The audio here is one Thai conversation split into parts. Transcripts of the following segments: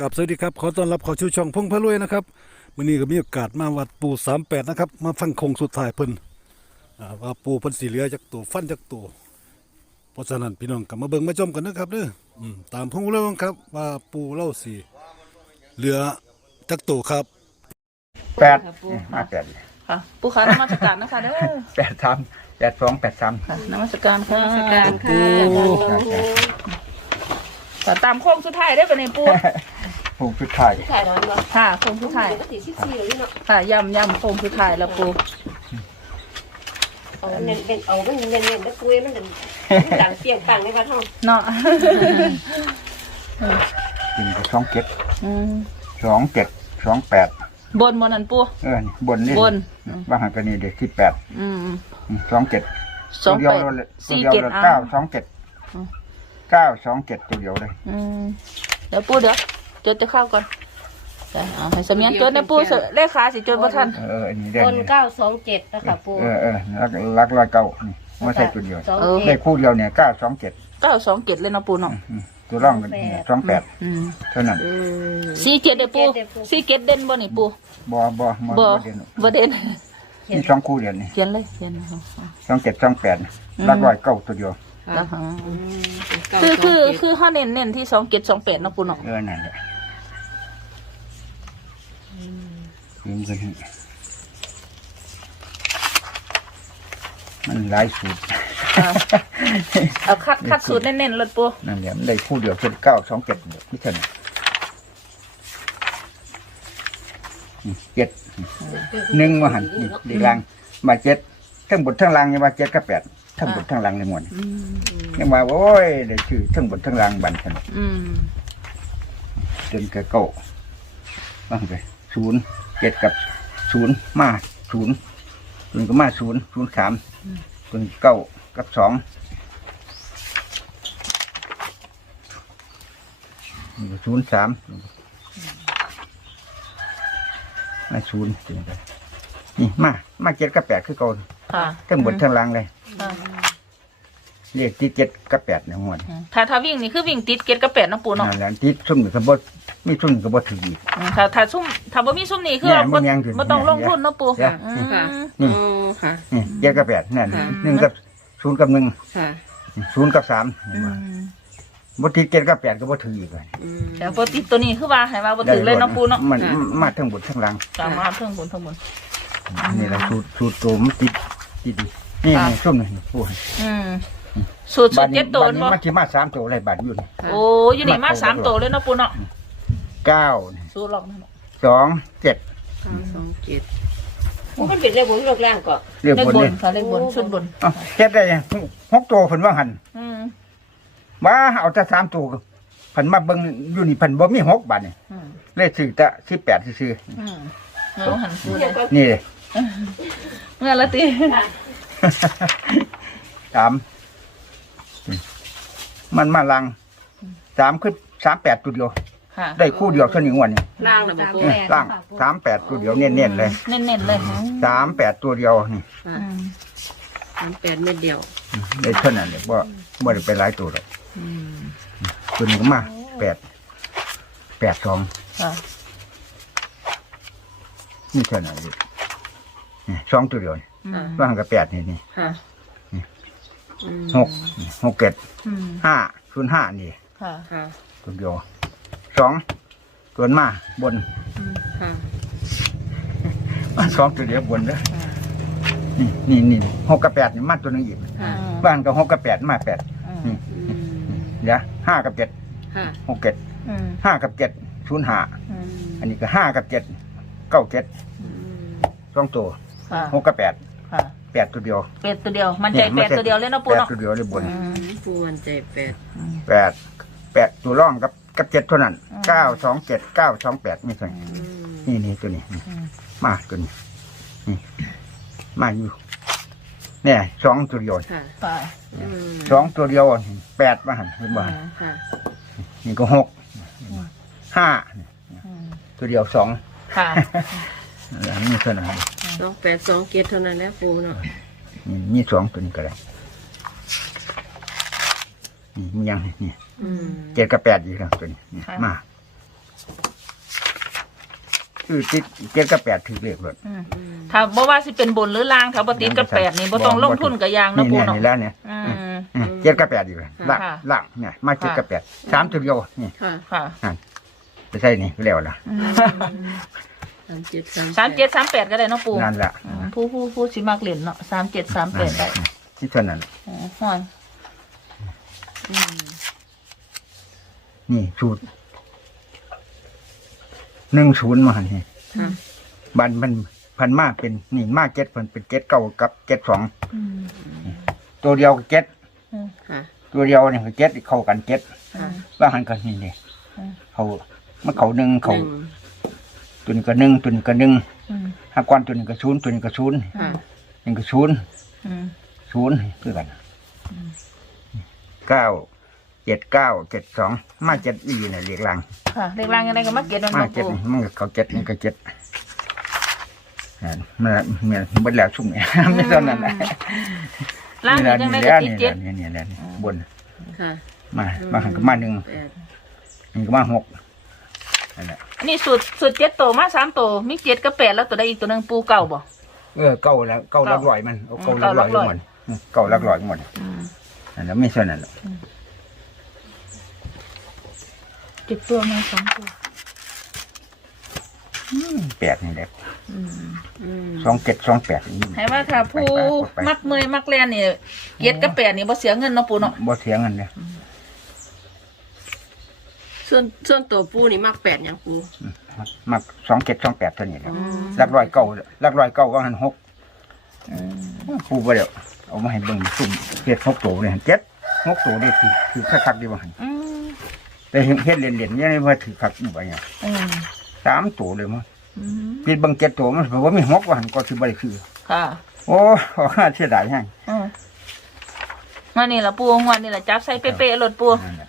กับสวัสดีครับ ขอต้อนรับเขอชูช่องพงพะรวยนะครับวันนี้ก็มีโอกาสมาวัดปู่สามแปดนะครับ มาฟังโคงสุดท้ายเพิ่นอ่าว่าปู่เพิ่นสีเหลือจากตัวฟันจากตัวเพราะฉะนั้นพี่น้องกลับมาเบิ่งมาชมกันนะครับเด้ออืมตามพงเล่าครับ ว่าปู่เล่าสีเหลือจากตัวครับแปดค่ะปู่มาแปดค่ะปูขานมัสการนะคะเด้อแปดสามแปดสองแปดสามค่ะนมัสการค่ะสการค่ะค่ะตามโค้งสุดท้ายได้อปะเนี่ยปู ผูกชุดไทายถ่ายนอนบ่ค่ะโค้งสุดท้ายปกติสิบสี่เลยเนาะค่ะย่ำย่ำโค้งสุดท้ายแล้วปูเอาเน้นเป็นเอามันเน้นเน้นแล้วคุยมันกันดังเปรียงปังในบ้านเฮาเนาะกินสองเจ็ดอืมสองเจ็ดสองแปดบนบนนั้นปูเออนี่บนนี่บนบางหันก็นี่เด็กที่แปดอืมสองเจ็ดสองตัวแปเดียวดเลยตัวสี่เดียวเจ็ดเลยอะ เก้าสองเจ็ดอืม เก้าสองเจ็ดตัวเดียวเลย อืมเดี๋ยวปูเดี๋ยว จดจะเข้าก่อนเดี๋ยวเอาให้สมียนจดนะปูเสเลขขาสิจดบ่ทัน เอออันนี้ได้บนเก้าสองเจ็ดนะคะปูเออเออรักรักร้อยเก้านี่ไม่ใช่ตัวเดียวสองได้เจ็ดคู่เดียวเนี่ยเก้าสองเจ็ดเก้าสองเจ็ดเลยเนาะปูเนาะตัวร่องกันสองแปดอืมเท่านั้นอืมสี่เจ็ดเด้อปูสี่เจ็ดเด่นบ่นี่ปูบ่บ่บ่บ่เด่นบ่เด่นนี่สองคู่เดียวนี่เขียนเลยเขียนนะคะสองเจ็ดสองแปดรักร้อยเก้าตัวเดียวแล้วค่ะอืมคือคือคือห้าเน้นเน้นที่สองเจ็ดสองแปดเนาะปูเนาะ เออนั่นแหละ ยืมกันมันหลายสูตรอ่าเอาคัดคัดสูตรเน้นๆเลยปูนั่นแหละมันได้คู่เดียวเป็นเก้าสองเจ็ดไม่ใช่นะอืมเจ็ดหนึ่งมาหันนี่ดีลังมาเจ็ดทั้งบนทั้งล่างยังมาเจ็ดกับแปดทั้งบนทั้งล่างในหมวดอืมยังมาโอ้ยได้ชื่อทั้งบนทั้งล่างบันกันอืมจนกระเก้าบ้างไปศูนย์ เจ็ดกับศูนย์มาศูนย์จนก็มาศูนย์ศูนย์สามจนเก้ากับสองศูนย์สามมาศูนย์จนไปนี่มามาเจ็ดกับแปดคือเก่าค่ะทั้งบนทั้งล่างเลยค่ะ เรียกที่เจ็ดกับแปดในหัวนี่ถ้าถ้าวิ่งนี่คือวิ่งติดเกตกับแปดเนาะปูเนาะนั่นแหละที่ซุ่มนี่ก็บ่มีซุ่มก็บ่ถืออีก อืมถ้าถ้าซุ่มถ้าบ่มีซุ่มนี่คือเนี่ยบ่มันยังถึงบ่ต้องลงทุนเนาะปูเนี่ย อืมค่ะนี่อ๋อค่ะ นี่เจ็ดกับแปดนั่นค่ะ หนึ่งกับศูนย์กับหนึ่งค่ะศูนย์กับสามอืมบ่ถือเจ็ดกับแปดก็บ่ถืออีกเลยอืม แต่ปกติตัวนี้คือว่าให้ว่าบ่ถือเลยเนาะปูเนาะมันค่ะ มาทั้งบนทั้งล่างสามารถเพิ่งบนทั้งบนนี่แหละสูตรสูตรตัวมันติดติดดีนี่ค่ะนี่ซุ่มนี่ผู้ให้อืม สูตรสูตรเจ็ดตัวบัดนี้บ่มันสิมาสามตัวอะไรบาทอยู่นี่โอ้อยู่นี่มาสามตัวเลยเนาะปูเนาะเก้าสูตรลองนั่นเนาะสองเจ็ดเก้าสองเจ็ดมันเป็นเลขบนเลขล่างก็เรียกเลขบนบนนี่ค่ะเลขบนชุดบนเอ้าเจ็ดได้ยังหกตัวเพิ่นว่าหันอืมว่าเอาแต่สามตัวเพิ่นมาเบิ่งอยู่นี่เพิ่นบ่มีหกบาทนี่อืมเลขซื้อแต่18ซื่ออืมเงาหันปูเลยๆนี่เงาละตี สาม มันมาลังสามคือสามแปดตัวเดียวค่ะ ได้คู่เดียวเท่านี้งวันนี้ล่างนะบ่ปูเออล่างสามแปดตัวเดียวเน้นๆเลยเน้นๆเลยอืมสามแปดตัวเดียวนี่ค่ะอืมสามแปดเม็ดเดียวได้เท่านั้นเลยบ่บ่ได้ไปหลายตัวหรอกอืมตัวนี้ก็มาแปดแปดสองค่ะนี่เท่านั้นเลยนี่สองตัวเดียวนี่อืม ว่างกับแปดนี่นี่ค่ะ อืมหกนี่หกเจ็ดอืมห้าศูนย์ห้านี่ค่ะ ค่ะตัวเดียวสองตัวมาบนค่ะสองตัวเดียวบนเด้อนี่นี่นี่หกกับแปดนี่มาตัวหนึงอีกค่ะบ้านก็หกกับแปดมาแปดอืมอืมเดี๋ยวห้ากับเจ็ดค่ะหกเจ็ดอืมห้ากับเจ็ดศูนย์ห้าอืมอันนี้ก็ห้ากับเจ็ดเก้าเจ็ดอืมสองตัวค่ะหกกับแปดค่ะ แปดตัวเดียวเป็ดตัวเดียว มันใจแปดตัวเดียวเลยเนาะปูแปดเนาะตัวเดียวเลยบน อืม ปูมันใจแปดแปดแปดตัวร่องกับกับเจ็ดเท่านั้นเก้าสองเจ็ดเก้าสองแปดนี่ตัวนี้อืมนี่นี่ตัวนี้นี่อืมมาตัวนี้นี่มาอยู่เนี่ยสองตัวเดียวค่ะค่ะอืมสองตัวเดียวแปดมาหันเห็นบ่หันค่ะนี่ก็หกห้าอืมตัวเดียวสองค่ะอันนี้เท่านั้น สองแปดสองเจ็ดเท่านั้นแหละปูเนาะนี่มีสองตัวนี้ก็ได้นี่มียังนี่อืม เจ็ดกับแปดอีกแล้วตัวนี้นี่ค่ะ มาคือติดเจ็ดกับแปดถือเลขเลยอืมถ้าบ่ว่าสิเป็นบนหรือล่างถ้าบ่ติดกับแปดนี่บ่ต้องลงทุนกับยางเนาะนี่ปูเนี่ยเนาะนี่แล้วเนี่ย อืม อืมเจ็ดกับแปดอยู่เลยล่างค่ะล่างเนี่ยมาเจ็ดกับแปดสามตัวเดียวนี่ค่ะ ค่ะไม่ใช่นี่แล้วล่ะ สามเจ็ดสามสามเจ็ดสามแปดก็ได้เนาะปูนั่นแหละอืมผู้ผู้ผู้สิมักเล่นเนาะสามเจ็ดสามแปดได้ที่เท่านั้น อ๋อฮ้อนนี่สูตรหนึ่งศูนย์มานี่ค่ะบันมันพันมาเป็น นี่มาเจ็ดพันเป็นเจ็ดเก้ากับเจ็ดสองอืมตัวเดียวกับเจ็ดค่ะ ตัวเดียวเนี่ยคือเจ็ดเข้ากันเจ็ดค่ะ ว่าหันกันนี่นี่อืม เขามันเขาหนึ่งเขาหนึ่ง ตัวนี้ก็หนึ่งตัวนี้ก็หนึ่งอืมห้ากวนตัวนี้ก็ศูนย์ตัวนี้ก็ศูนย์ค่ะนี่ก็ศูนย์อืมศูนย์คือกันเก้าเจ็ดเก้าเจ็ดสองมาเจ็ดอีเนี่ยเรียกลังค่ะเลขล่างยังไงก็มักเก็ตมันมาเนาะเจ็ดปูนี่มันก็เขาเจ็ดนี่ก็เจ็ดอ่ามันเนี่ยเบดแล้วชุ่มเนี่ยไม่เท่านั้นนะล่างนี่นี่แหละยังไงนี่ก็แหละติดนี่เจ็ดแหละนี่แหละนี่บนค่ะมามาหันก็มาหนึ่งแปดนี่ก็มาหก นั่นแหละอันนี้สูตรสูตรเจ็ดโตมาสามโตมีเจ็ดกับแปดแล้วตัวใดอีกตัวหนึงปูเก่าบ่ เออเก้าแล้วเก้าลักลอยมันเอาเก้าอืมลักลอยเก้าลักลอยหมดอืมเก้าลักลอยหมดอืมนั่นแหละไม่ใช่นั่นหรอกเจ็ดตัวมาสองตัวแปดนี่แหละอืมอืมสองเจ็ดสองแปดนี่ให้ว่าถ้าผู้มักเมยมักแลนนี่เจ็ดกับแปดนี่บ่เสียเงินเนาะปูเนาะบ่เถียงกันเลย ส่วนส่วนตัวปูนี่มากแปดอย่างปูมักสองเจ็ดสองแปดเท่านี้แหล้วลักลอยเก้าลักลอยเก้าก็หันหกปูไปเดี๋ยวเอามาให้เบิ่งสุ่มเฮ็ดหกตัวเลยหั่นเจ็ดหกตัวนี่คือคือคักๆดีบ่หันอืมแต่เห็นเฮ็ดเล่นๆยังไงว่าถือคักอยู่บ่เนี่ยอืมสามตัวเลยมั้งอืมปิดเบิ่งเจ็ดตัวมันบอกว่ามีหกว่าหันก็สิบ่ได้คือ ค่ะ โอ้ขอค่าเสียดายให้อืมงวันนี้ละปูงวันนี้ละจับใส่เป๊ะๆรถปูนั่นแหละ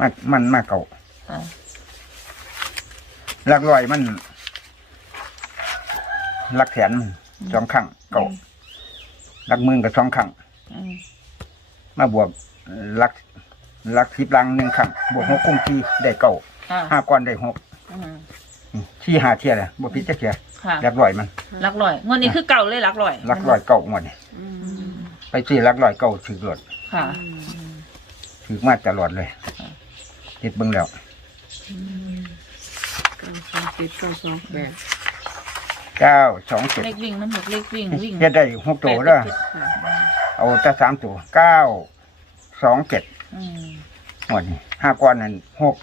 มันมันมาเก่าอ่าลักลอยมันลักแสนมันสองครั้งเก่าลักหมื่นกับสองครั้งอืมมาบวกลักลักสิบลังหนึ่งครั้งบวกหกคุ้มที่ได้เก่าอ่าห้าก้อนได้หกอืมที่หาเทียเลยบวกพิษจะเทียค่ะลักลอยมันหลักร้อยงวดนี้คือเก่าเลยหลักร้อยลักลอยเก่าหมดนี่อือืมมไปซื้อลักลอยเก่าถือรถค่ะ ถือมาตลอดเลย ติดเบิ้งแล้วเก้าสองเจ็ดเก้าสองแปดเก้าสองเจ็ดเลขวิ่งน้ำหนักเลขวิ่งวิ่งเฮ็ดได้หกตัวแล้วแปดค่ะเอาแต่สามตัวเก้าสองเจ็ดอืมหมดนี่ห้าก้อนนั้นหก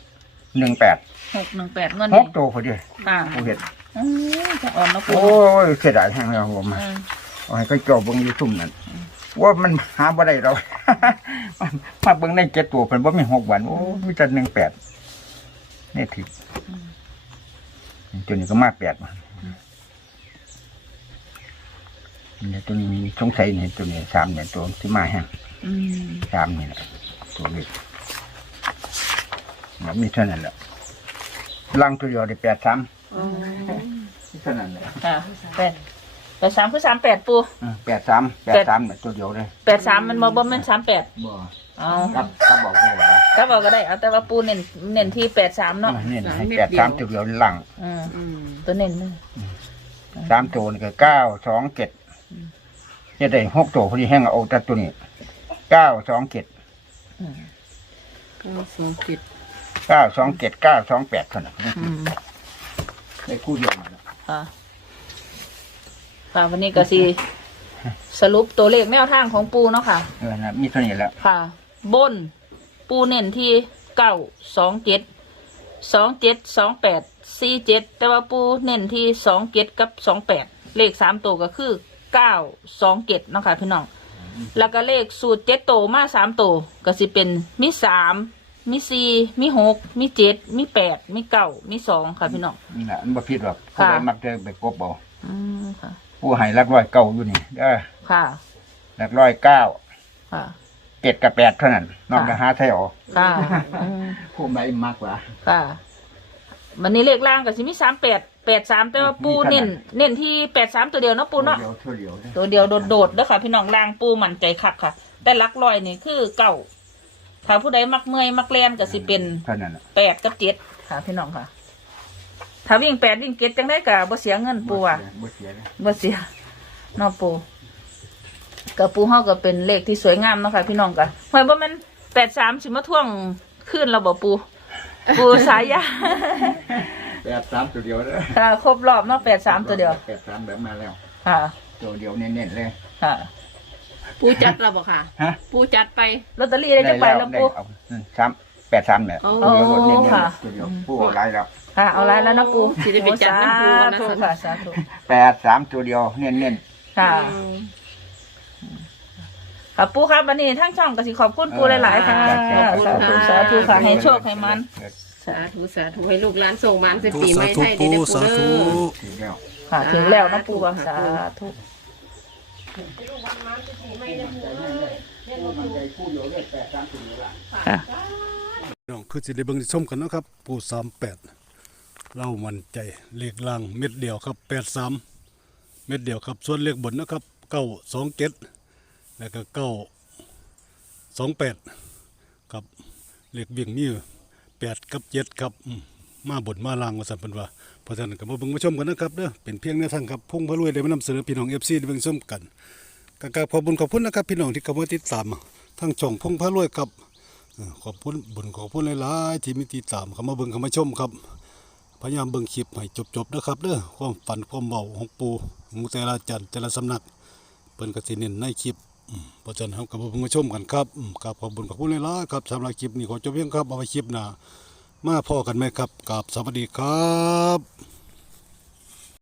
หนึ่งแปดหกหนึ่งแปดเงินหนี้กตัวพอดีค่ะผู้เห็ดอืมจะอ่อนเนาะปูโอ้ยเสียดายแห้งแล้วผมอืมเอาให้เขาเจาะเบิ้งอยูทุ่มนั่นว่ามันหาบ่ได้เรา มาเบิ้งในเจ็ดตัวเพิ่นบ่มีหกวันโอ้มีแต่หนึ่งแปดนี่ผิดตัวนี้ก็มาแปดมาเนี่ยตัวนี้สงสัยเนี่ยตัวนี้สามเนี่ยตัวที่มาแห้งอืมสามนี่แหละตัวเล็กแบบนี้เท่านั้นแหละลังตัวเดียวได้แปดสามอ๋อเท่านั้นแหละค่ะแปดแปดสามคือสามแปดปูอืมแปดสามแปดสามเนี่ยตัวเดียวเลยแปดสามมันบ่บ่แม่นสามแปดบ่ เอาครับครับบอกเลยว่าก็บอกก็ได้เอาแต่ว่าปูเน้นเน้นที่แปดสามเนาะเนี่ยให้แปดสามตัวเดียวหลังอืมอืมตัวเน้นนี่สามตัวนี่ก็เก้าสองเจ็ดจะได้หกตัวพอดีแห้งเอาแต่ตัวนี้เก้าสองเจ็ดเก้าสองเจ็ดเก้าสองเจ็ดเก้าสองแปดเท่านั้นอืมได้คู่เดียวมาแล้วค่ะค่ะวันนี้ก็สิสรุปตัวเลขแนวทางของปูเนาะค่ะ เออนะมีเท่านี้แหล้ว ค่ะ บน ปูเน้นที่เก้าสองเจ็ดสองเจ็ดสองแปดสี่เจ็ดแต่ว่าปูเน้นที่สองเจ็ดกับสองแปดเลขสามตัวก็คือเก้าสองเจ็ดเนาะค่ะพี่น้องแล้วก็เลขสูตรเจ็ดโตวมาสามโตวก็สิเป็นมีสามมีสี่มีหกมีเจ็ดมีแปดมีเก้ามีสองค่ะพี่น้องนี่แหละมันบ่ผิดหรอกผู้ใดค่ะมักจะไปกบเอาอืมค่ะ ผู้ให้รักร้อยเก้าอยู่นี่เด้อค่ะรักร้อยเก้าค่ะ เจ็ดกับแปดเท่านั้นนอกจากหาไทยออกค่ะ อืมผู้ใดมากกว่า ค่ะวันนี้เลขล่างก็สิมีสามแปดแปดสามแต่ว่าปูมีเท่านั้น เน้นเน้นที่แปดสามตัวเดียวเนาะปูเนาะเดียวเท่าเดียวเด้อตัวเดียวโดดๆเด้อค่ะ พี่น้องล่างปูมั่นใจคักค่ะ แต่หลักลอยนี่คือเก่าถ้าผู้ใดมักเมื่อยมักแลนก็สิเป็นเท่านั้นน่ะแปดกับเจ็ดค่ะ พี่น้องค่ะ ถ้าวิ่งแปดวิ่งเจ็ดจังได้กะบ่เสียเงินปูอะบ่เสียเลยบ่เสียเนอปู กับปูเฮาก็เป็นเลขที่สวยงามเนาะค่ะพี่น้องกะหอยบ่แม่นแปดสามสิมาท่วงขึ้นเราบ่ปู ปูสายยา แปดสามตัวเดียวเลยค่ะครบรอบเนาะแปดสามตัวเดียว แปดสามแบบมาแล้ว ค่ะ ตัวเดียวเน้นๆเลย ค่ะปูจัดเราบอกค่ะ ฮะปูจัดไป ลอตเตอรี่ได้จังไปแล้วปู เอาอืมสามแปดสามแหละโอ้ ตัวเดียวเน้นค่ะๆตัวเดียวผู้เอาไรแล้วค่ะ เอาไรแล้วนะปูสิได้ไปจัดน้ำปูนะ สาธุค่ะสาธุแปดสามตัวเดียวเน้นค่ะ อืม ค่ะปูครับวันนี้ทั้งช่องก็สิขอบคุณปูหลายๆค่ะสาธุสาธุค่ะให้โชคให้มัน สาธุสาธุให้ลูกหลานส่งมาสิปูปีสาใหม่ธุไทยได้ปูเด้อปูสาเด้ธุอถึงแล้วค่ะถึงแล้วนะปูว่าสาธุค่ะน้องคือสิได้เบิ่งได้ชมกันเนาะครับ ปูสามแปดเรามั่นใจเลขล่างเม็ดเดียวครับแปดสามเม็ดเดียวครับส่วนเลขบนนะครับเก้าสองเจ็ด แล้วก็เก้าสองแปดครับเหลขเบี่ยงมีแปดกับเจ็ดครับมาบนมาล่างวาสันเพิ่นว่าเพราะฉะนั้นก็มาเบิ่งมาชมกันนะครับเด้อเป็นเพียงแนวทางครับพุ่งพระรวยได้มานำเสนอพี่น้องเอฟซีได้เบิ่งชมกันกกราขอบุญขอบคุณนะครับพี่น้องที่เข้ามาติดตามทั้งช่องพุ่งพระรวยครับขอบคุณบุญขอบคุณหลายๆที่มีติดตามเข้ามาเบิ่งเข้ามาชมครับพยายามเบิ่งคลิปให้จบๆนะครับเด้อความฝันความเบาของปูของแต่ละจันทร์แต่ละสำนักเพิ่นก็สิเน้นในคลิป พระจันทร์ครับกับผู้ชมกันครับกับขอบคุณขอบคุณเลายๆครับสำหรับคลิปนี้ขอจบเพียงครับเอาไว้คลิปหน้ามาพ่อกันไหมครับกับสวัสดีครับ